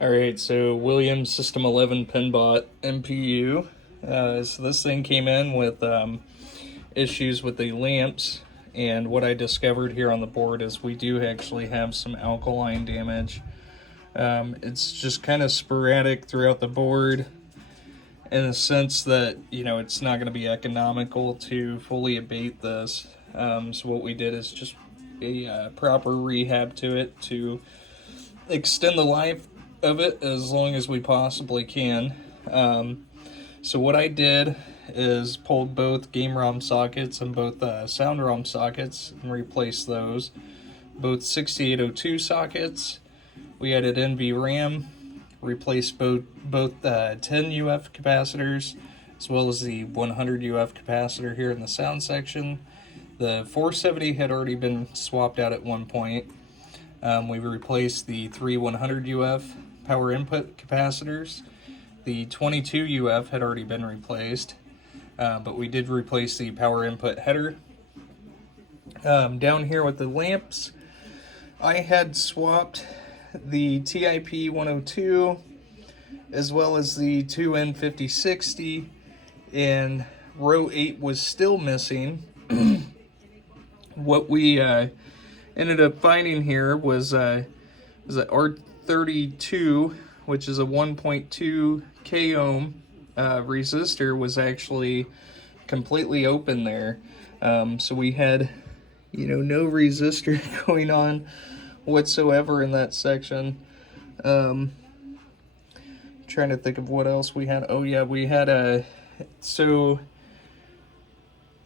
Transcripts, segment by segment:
Alright, so Williams System 11 Pinbot MPU. So this thing came in with issues with the lamps, and what I discovered here on the board is we do actually have some alkaline damage. It's just kind of sporadic throughout the board in the sense that, it's not going to be economical to fully abate this. So what we did is just a proper rehab to it to extend the life of it as long as we possibly can. So what I did is pulled both game ROM sockets and both sound ROM sockets and replaced those. Both 6802 sockets. We added NVRAM, replaced both 10 UF capacitors as well as the 100 UF capacitor here in the sound section. The 470 had already been swapped out at one point. We replaced the three 100 UF power input capacitors. The 22 UF had already been replaced, but we did replace the power input header. Down here with the lamps, I had swapped the TIP 102 as well as the 2N5060, and row 8 was still missing. What we ended up finding here was a R32, which is a 1.2 k ohm resistor, was actually completely open there. So we had, no resistor going on whatsoever in that section. Trying to think of what else we had. Oh yeah, we had so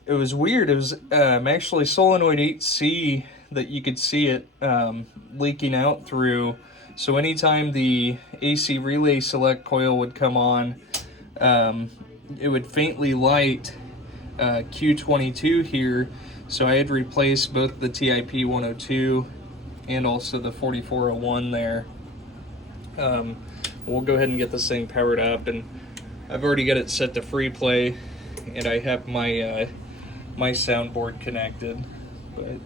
it was weird. It was actually solenoid 8C that you could see it leaking out through. So anytime the AC relay select coil would come on, it would faintly light Q22 here. So I had replaced both the TIP 102 and also the 4401 there. We'll go ahead and get this thing powered up, and I've already got it set to free play, and I have my my soundboard connected. But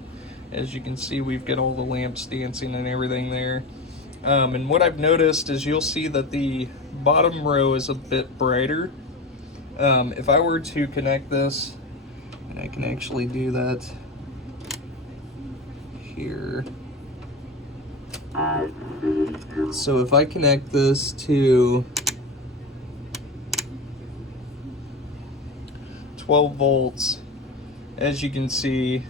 as you can see, we've got all the lamps dancing and everything there. And what I've noticed is you'll see that the bottom row is a bit brighter. If I were to connect this, and I can actually do that here. So if I connect this to 12 volts, as you can see,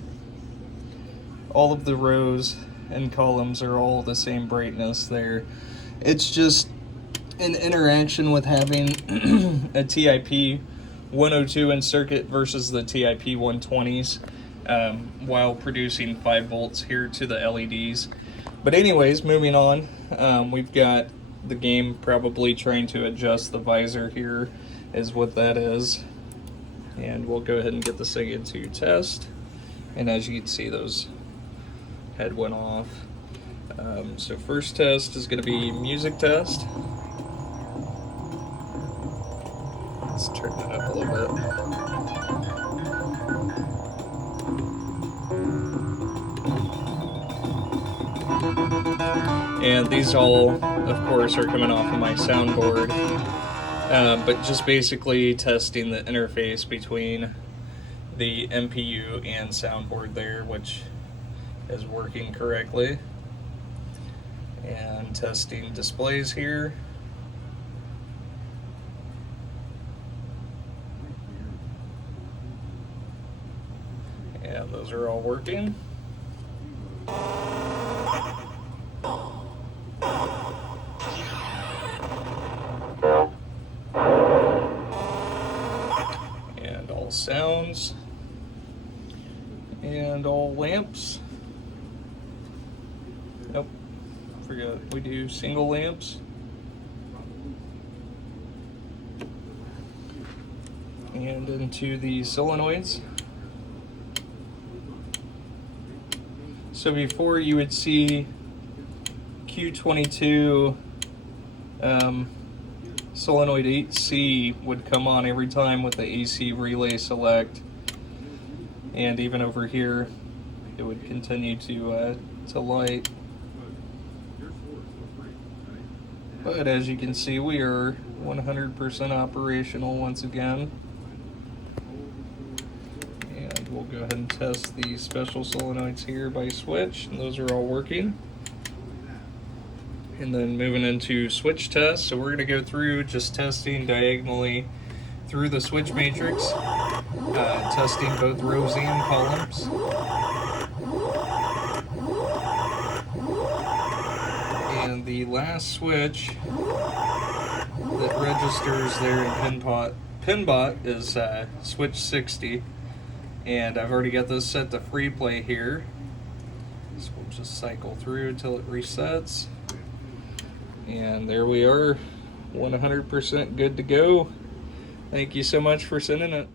all of the rows and columns are all the same brightness there. It's just an interaction with having a TIP 102 in circuit versus the TIP 120s while producing 5 volts here to the LEDs. But anyways, moving on, we've got the game probably trying to adjust the visor here is what that is. And we'll go ahead and get this thing into test. And as you can see, those head went off. So first test is going to be music test. Let's turn that up a little bit. And these all, of course, are coming off of my soundboard, but just basically testing the interface between the MPU and soundboard there, which is working correctly. And testing displays here. And those are all working. And all sounds. And all lamps. Nope, forgot we do single lamps. And into the solenoids. So before you would see Q22 solenoid 8C would come on every time with the AC relay select, and even over here it would continue to light. But as you can see, we are 100% operational once again. And we'll go ahead and test the special solenoids here by switch, and those are all working. And then moving into switch tests, so we're going to go through just testing diagonally through the switch matrix, testing both rows and columns. And the last switch that registers there in Pinbot is switch 60, and I've already got this set to free play here. So we'll just cycle through until it resets. And there we are, 100% good to go. Thank you so much for sending it.